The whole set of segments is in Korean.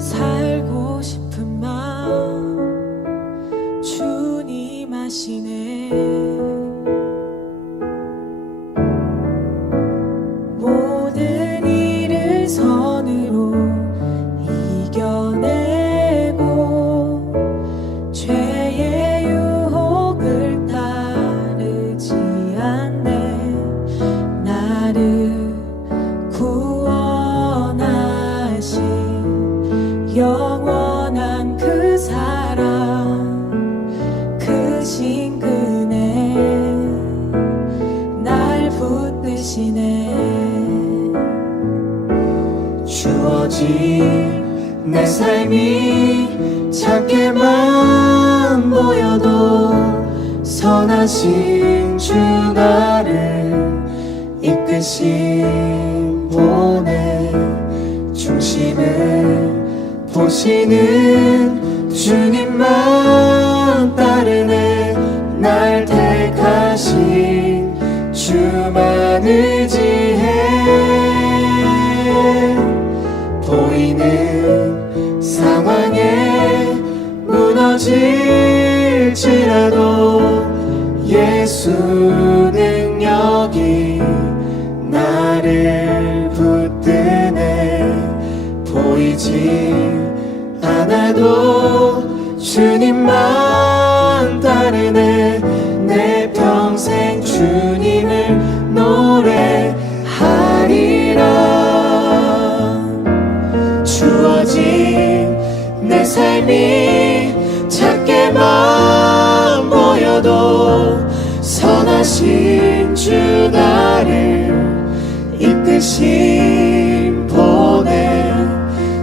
살고 싶은 마음 주님 아시네. 모든 일을 선으로 이겨내고 죄의 유혹을 따르지 않네. 나를 구원하신 영원한 그 사랑, 그 신근에 날 붙드시네. 주어진 내 삶이 작게만 보여도 선하신 주 나를 이끄신 보내. 중심을 보시는 주님만 따르네. 날 택하신 주만 의지해. 보이는 상황에 무너질지라도 예수 능력이 나를 붙드네. 보이지 않아도 주님만 따르네. 내 평생 주님을 노래하리라. 주어진 내 삶이 작게만 보여도 선하신 주 나를 이끄신 보내.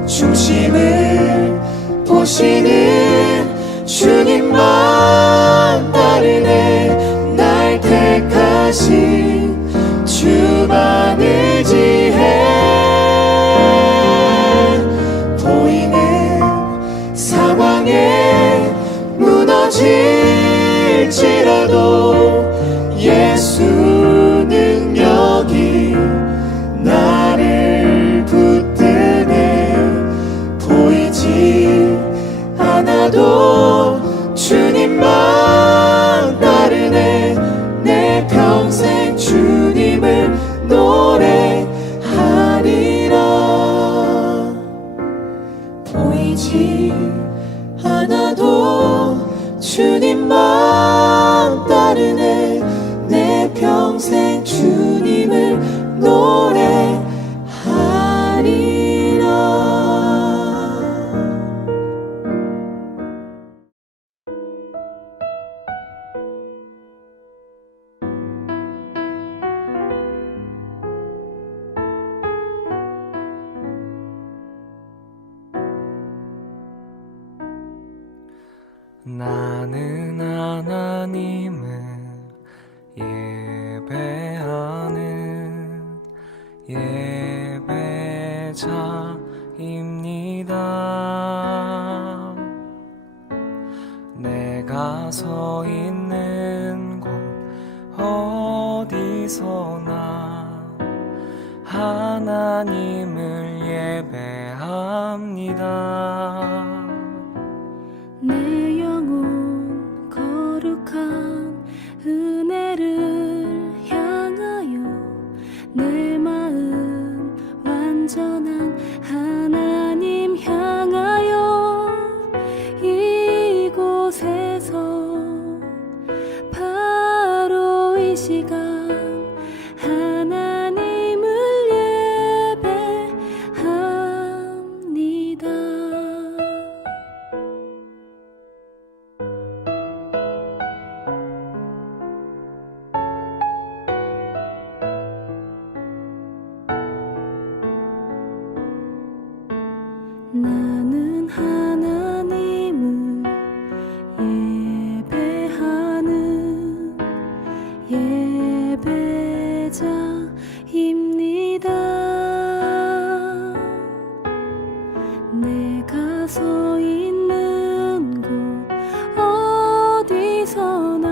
중심을 보시는 주님만 따르네. 날 택하신 주만 의지해. 보이는 상황에 무너질지라도 예수 능력이 나를 붙드네. 보이지 않아도 주님만 따르네. 내 평생 주님을 노래하리라. 보이지 않아도 주님만 따르네. 내 평생 주님을 노래하리라. 나는 하나님을 예배하는 예배자입니다. 내가 서 있는 곳 어디서나 하나님을 예배합니다. 내 영혼 거룩한 은혜를 향하여 내 마음 완전한 하나님 향하여 이곳에서 바로 이 시간 하나님을 예배합니다. 나는 하나님을 예배하는 예배자입니다. 내가 서 있는 곳 어디서나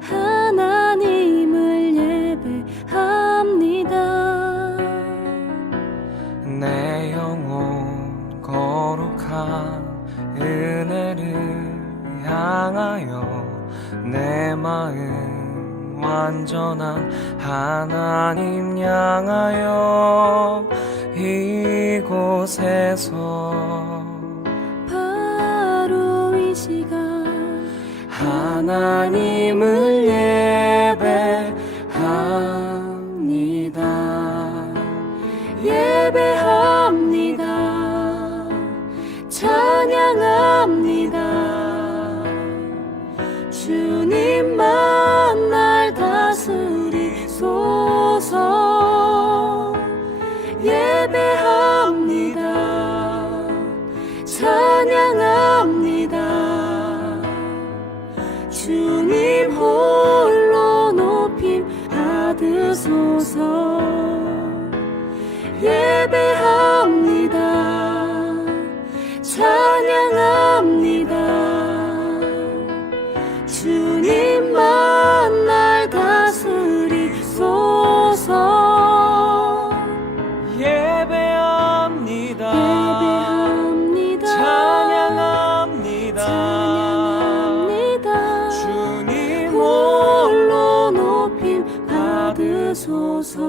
하나님을 예배합니다. 내 영혼 거룩한 은혜를 향하여 내 마음 완전한 하나님 향하여 이곳에서 바로 이 시간 하나님을 예배합니다. 찬양합니다. 주님만 날 다스리소서. 예배합니다. 찬양합니다. 주님 홀로 높임 받으소서. 예배합니다. 찬양합니다. 주님만 날 다스리소서. 예배합니다. 예배합니다. 찬양합니다. 찬양합니다. 주님 홀로 높임 받으소서.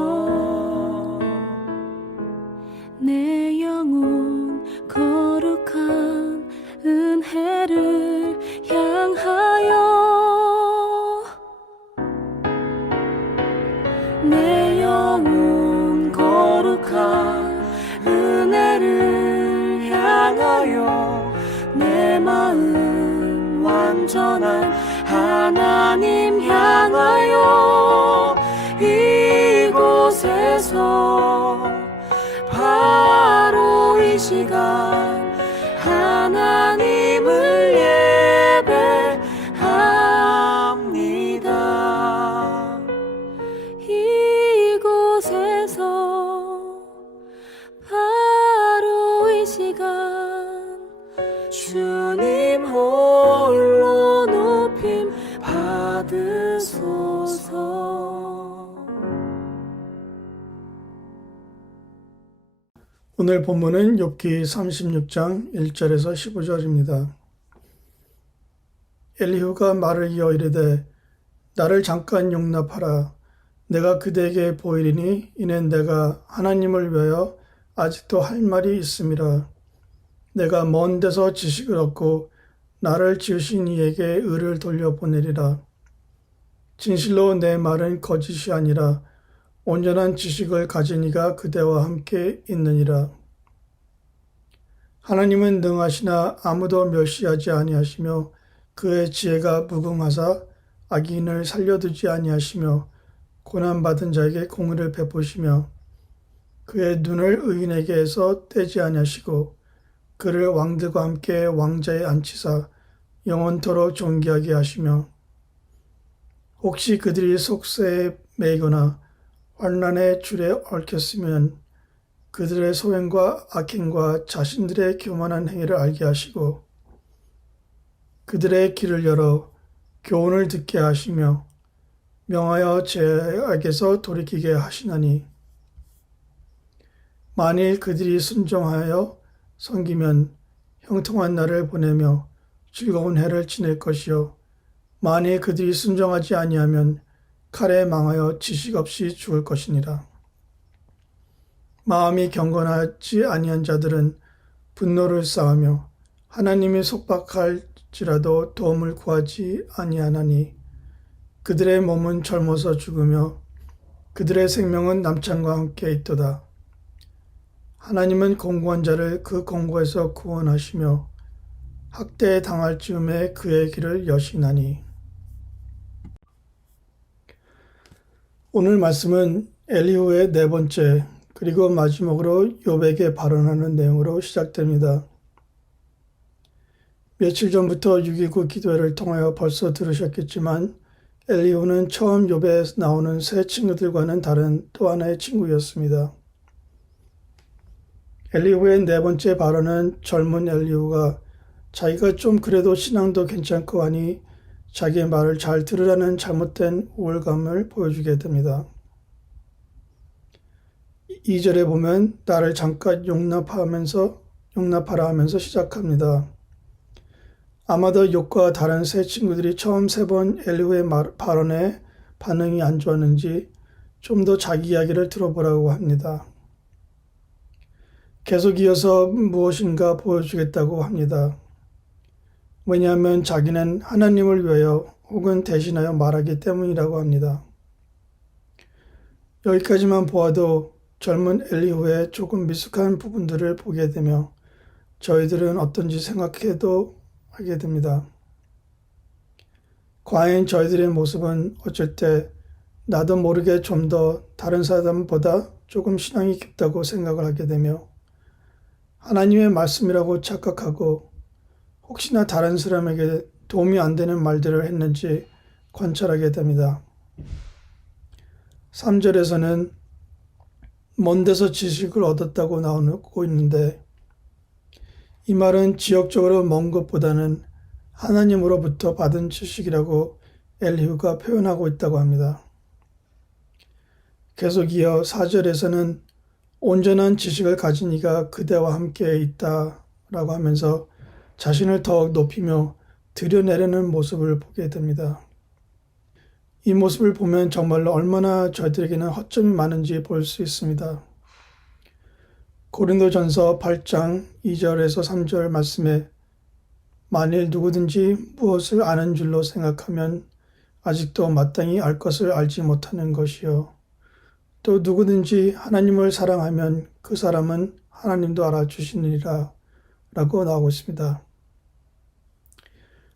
내 영혼 거룩한 은혜를 향하여 내 영혼 거룩한 은혜를 향하여 내 마음 완전한 하나님 향하여 이곳에서 바로 이 시간 하나님을 예배합니다. 이곳에서 바로 이 시간 주님 홀로 높임 받으소서. 오늘 본문은 욥기 36장 1절에서 15절입니다. 엘리후가 말을 이어 이르되 나를 잠깐 용납하라. 내가 그대에게 보이리니 이는 내가 하나님을 위하여 아직도 할 말이 있음이라. 내가 먼 데서 지식을 얻고 나를 지으신 이에게 의를 돌려보내리라. 진실로 내 말은 거짓이 아니라 온전한 지식을 가진 이가 그대와 함께 있느니라. 하나님은 능하시나 아무도 멸시하지 아니하시며 그의 지혜가 무궁하사 악인을 살려두지 아니하시며 고난받은 자에게 공의를 베푸시며 그의 눈을 의인에게서 떼지 아니하시고 그를 왕들과 함께 왕자에 앉히사 영원토록 존귀하게 하시며 혹시 그들이 속세에 매이거나 환난의 줄에 얽혔으면 그들의 소행과 악행과 자신들의 교만한 행위를 알게 하시고 그들의 귀를 열어 교훈을 듣게 하시며 명하여 죄악에서 돌이키게 하시나니 만일 그들이 순종하여 섬기면 형통한 날을 보내며 즐거운 해를 지낼 것이요 만일 그들이 순종하지 아니하면 칼에 망하여 지식 없이 죽을 것이니라. 마음이 경건하지 아니한 자들은 분노를 쌓으며 하나님이 속박할지라도 도움을 구하지 아니하나니 그들의 몸은 젊어서 죽으며 그들의 생명은 남창과 함께 있도다. 하나님은 공고한 자를 그 공고에서 구원하시며 학대에 당할 즈음에 그의 길을 여시나니. 오늘 말씀은 엘리후의 네 번째 그리고 마지막으로 욥에게 발언하는 내용으로 시작됩니다. 며칠 전부터 6.29 기도회를 통하여 벌써 들으셨겠지만 엘리후는 처음 욥에 나오는 새 친구들과는 다른 또 하나의 친구였습니다. 엘리후의 네 번째 발언은 젊은 엘리후가 자기가 좀 그래도 신앙도 괜찮고 하니 자기의 말을 잘 들으라는 잘못된 우월감을 보여주게 됩니다. 2절에 보면 나를 잠깐 용납하라 용납하라 하면서 시작합니다. 아마도 욥과 다른 세 친구들이 처음 세 번 엘리후의 발언에 반응이 안 좋았는지 좀 더 자기 이야기를 들어보라고 합니다. 계속 이어서 무엇인가 보여주겠다고 합니다. 왜냐하면 자기는 하나님을 위하여 혹은 대신하여 말하기 때문이라고 합니다. 여기까지만 보아도 젊은 엘리후의 조금 미숙한 부분들을 보게 되며 저희들은 어떤지 생각해도 하게 됩니다. 과연 저희들의 모습은 어쩔 때 나도 모르게 좀 더 다른 사람보다 조금 신앙이 깊다고 생각을 하게 되며 하나님의 말씀이라고 착각하고 혹시나 다른 사람에게 도움이 안 되는 말들을 했는지 관찰하게 됩니다. 3절에서는 먼 데서 지식을 얻었다고 나오고 있는데 이 말은 지역적으로 먼 것보다는 하나님으로부터 받은 지식이라고 엘리후가 표현하고 있다고 합니다. 계속 이어 4절에서는 온전한 지식을 가진 이가 그대와 함께 있다라고 하면서 자신을 더욱 높이며 들여내려는 모습을 보게 됩니다. 이 모습을 보면 정말로 얼마나 저희들에게는 허점이 많은지 볼 수 있습니다. 고린도전서 8장 2절에서 3절 말씀에 만일 누구든지 무엇을 아는 줄로 생각하면 아직도 마땅히 알 것을 알지 못하는 것이요. 또 누구든지 하나님을 사랑하면 그 사람은 하나님도 알아주시느니라 라고 나오고 있습니다.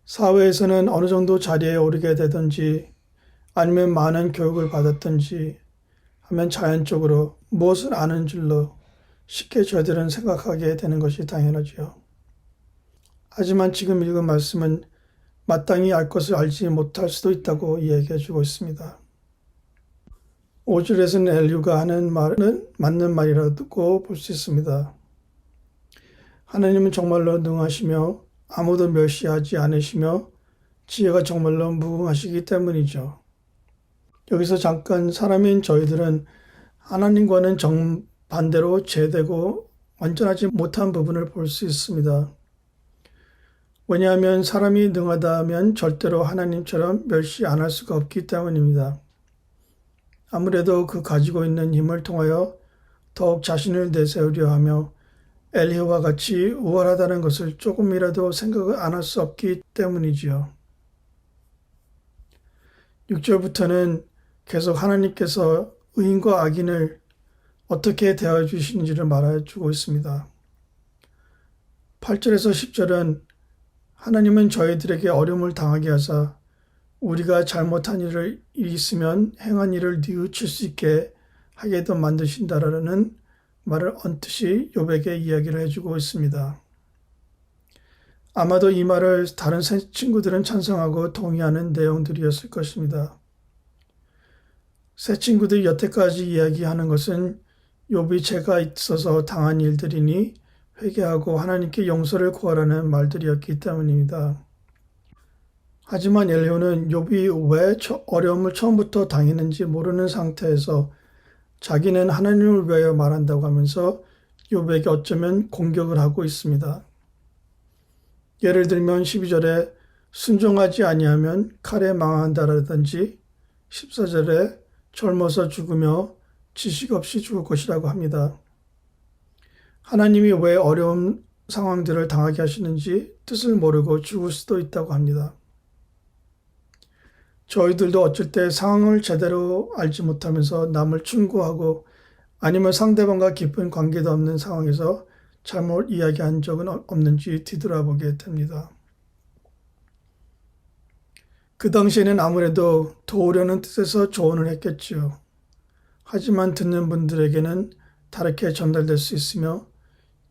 사회에서는 어느 정도 자리에 오르게 되든지 아니면 많은 교육을 받았든지 하면 자연적으로 무엇을 아는 줄로 쉽게 저희들은 생각하게 되는 것이 당연하지요. 하지만 지금 읽은 말씀은 마땅히 알 것을 알지 못할 수도 있다고 이야기해 주고 있습니다. 5절에서는 엘리후가 하는 말은 맞는 말이라고 볼 수 있습니다. 하나님은 정말로 능하시며 아무도 멸시하지 않으시며 지혜가 정말로 무궁하시기 때문이죠. 여기서 잠깐 사람인 저희들은 하나님과는 정반대로 제되고 완전하지 못한 부분을 볼 수 있습니다. 왜냐하면 사람이 능하다면 절대로 하나님처럼 멸시 안 할 수가 없기 때문입니다. 아무래도 그 가지고 있는 힘을 통하여 더욱 자신을 내세우려 하며 엘리후와 같이 우월하다는 것을 조금이라도 생각을 안 할 수 없기 때문이지요. 6절부터는 계속 하나님께서 의인과 악인을 어떻게 대하여 주시는지를 말해주고 있습니다. 8절에서 10절은 하나님은 저희들에게 어려움을 당하게 하사 우리가 잘못한 일이 있으면 행한 일을 뉘우칠 수 있게 하게도 만드신다라는 말을 언뜻이 욥에게 이야기를 해주고 있습니다. 아마도 이 말을 다른 친구들은 찬성하고 동의하는 내용들이었을 것입니다. 새 친구들이 여태까지 이야기하는 것은 욥이 죄가 있어서 당한 일들이니 회개하고 하나님께 용서를 구하라는 말들이었기 때문입니다. 하지만 엘리후는 욥이 왜 어려움을 처음부터 당했는지 모르는 상태에서 자기는 하나님을 위하여 말한다고 하면서 욥에게 어쩌면 공격을 하고 있습니다. 예를 들면 12절에 순종하지 아니하면 칼에 망한다라든지 14절에 젊어서 죽으며 지식 없이 죽을 것이라고 합니다. 하나님이 왜 어려운 상황들을 당하게 하시는지 뜻을 모르고 죽을 수도 있다고 합니다. 저희들도 어쩔 때 상황을 제대로 알지 못하면서 남을 충고하고 아니면 상대방과 깊은 관계도 없는 상황에서 잘못 이야기한 적은 없는지 뒤돌아보게 됩니다. 그 당시에는 아무래도 도우려는 뜻에서 조언을 했겠지요. 하지만 듣는 분들에게는 다르게 전달될 수 있으며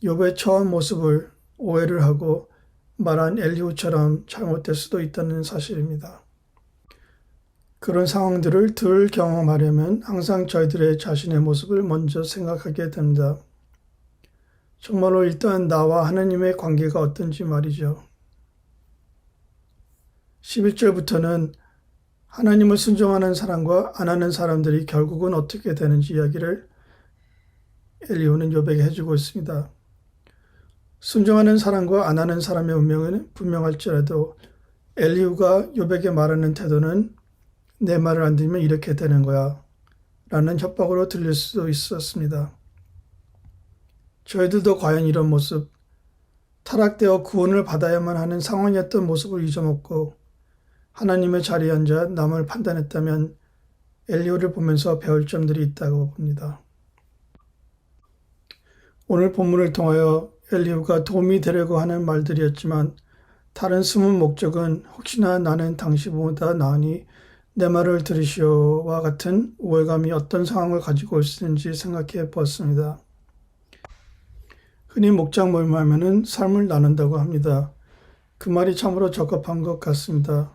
욥의 처한 모습을 오해를 하고 말한 엘리후처럼 잘못될 수도 있다는 사실입니다. 그런 상황들을 덜 경험하려면 항상 저희들의 자신의 모습을 먼저 생각하게 됩니다. 정말로 일단 나와 하나님의 관계가 어떤지 말이죠. 11절부터는 하나님을 순종하는 사람과 안 하는 사람들이 결국은 어떻게 되는지 이야기를 엘리후는 욥에게 해주고 있습니다. 순종하는 사람과 안 하는 사람의 운명은 분명할지라도 엘리후가 욥에게 말하는 태도는 내 말을 안 들으면 이렇게 되는 거야 라는 협박으로 들릴 수도 있었습니다. 저희들도 과연 이런 모습, 타락되어 구원을 받아야만 하는 상황이었던 모습을 잊어먹고 하나님의 자리에 앉아 남을 판단했다면 엘리후를 보면서 배울 점들이 있다고 봅니다. 오늘 본문을 통하여 엘리후가 도움이 되려고 하는 말들이었지만 다른 숨은 목적은 혹시나 나는 당신보다 나으니 내 말을 들으시오와 같은 우월감이 어떤 상황을 가지고 있는지 생각해 보았습니다. 흔히 목장 모임을 하면은 삶을 나눈다고 합니다. 그 말이 참으로 적합한 것 같습니다.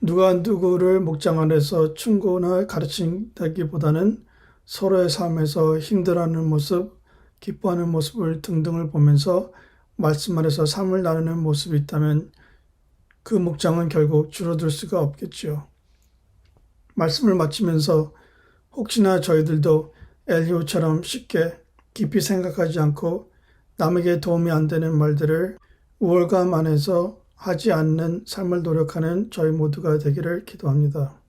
누가 누구를 목장 안에서 충고나 가르친다기보다는 서로의 삶에서 힘들어하는 모습, 기뻐하는 모습을 등등을 보면서 말씀 안에서 삶을 나누는 모습이 있다면 그 목장은 결국 줄어들 수가 없겠죠. 말씀을 마치면서 혹시나 저희들도 엘리후처럼 쉽게 깊이 생각하지 않고 남에게 도움이 안 되는 말들을 우월감 안에서 하지 않는 삶을 노력하는 저희 모두가 되기를 기도합니다.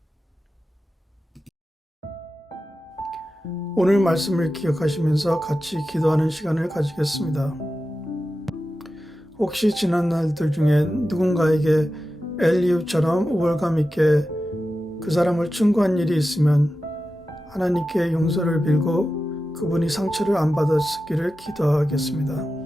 오늘 말씀을 기억하시면서 같이 기도하는 시간을 가지겠습니다. 혹시 지난 날들 중에 누군가에게 엘리후처럼 우월감 있게 그 사람을 충고한 일이 있으면 하나님께 용서를 빌고 그분이 상처를 안 받았기를 기도하겠습니다.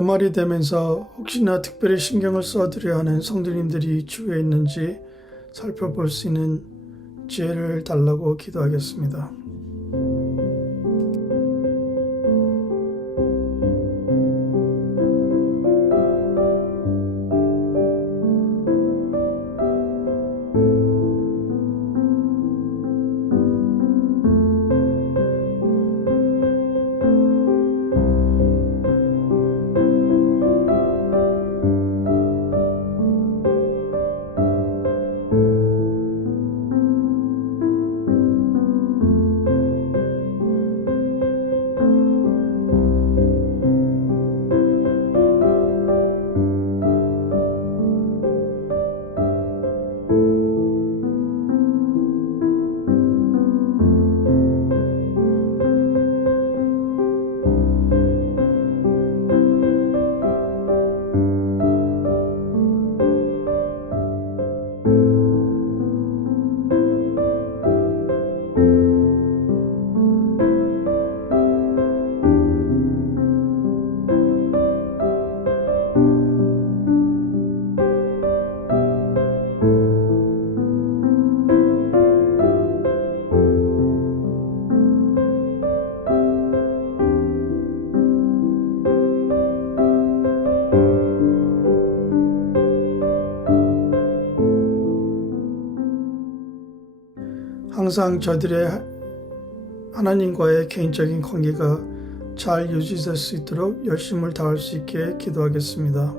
연말이 되면서 혹시나 특별히 신경을 써드려야 하는 성도님들이 주위에 있는지 살펴볼 수 있는 지혜를 달라고 기도하겠습니다. 항상 저들의 하나님과의 개인적인 관계가 잘 유지될 수 있도록 열심을 다할 수 있게 기도하겠습니다.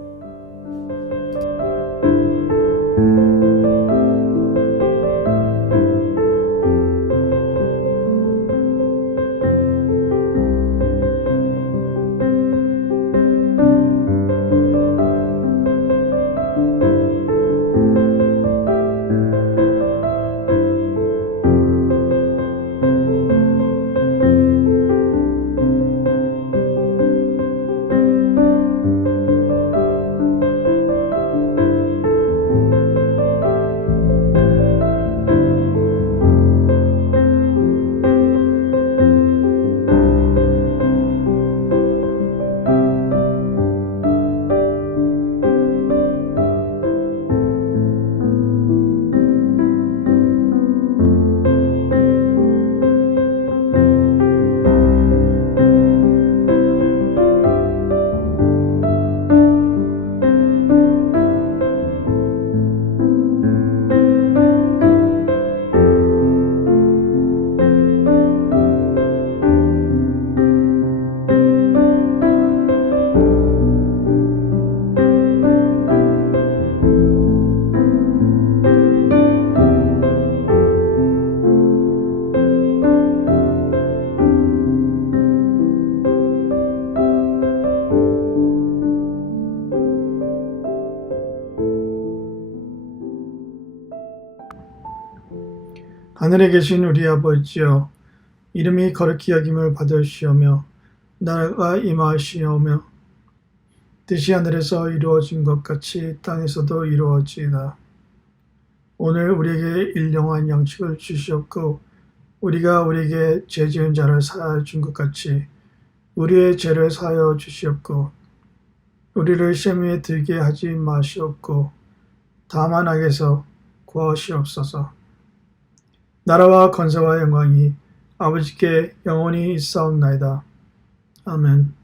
하늘에 계신 우리 아버지여, 이름이 거룩히 여김을 받으시오며 나라가 임하시오며 뜻이 하늘에서 이루어진 것 같이 땅에서도 이루어지이다. 오늘 우리에게 일용할 양식을 주시옵고 우리가 우리에게 죄 지은 자를 사하여 준 것 같이 우리의 죄를 사하여 주시옵고 우리를 시험에 들게 하지 마시옵고 다만 악에서 구하시옵소서. 나라와 권세와 영광이 아버지께 영원히 있사옵나이다. 아멘.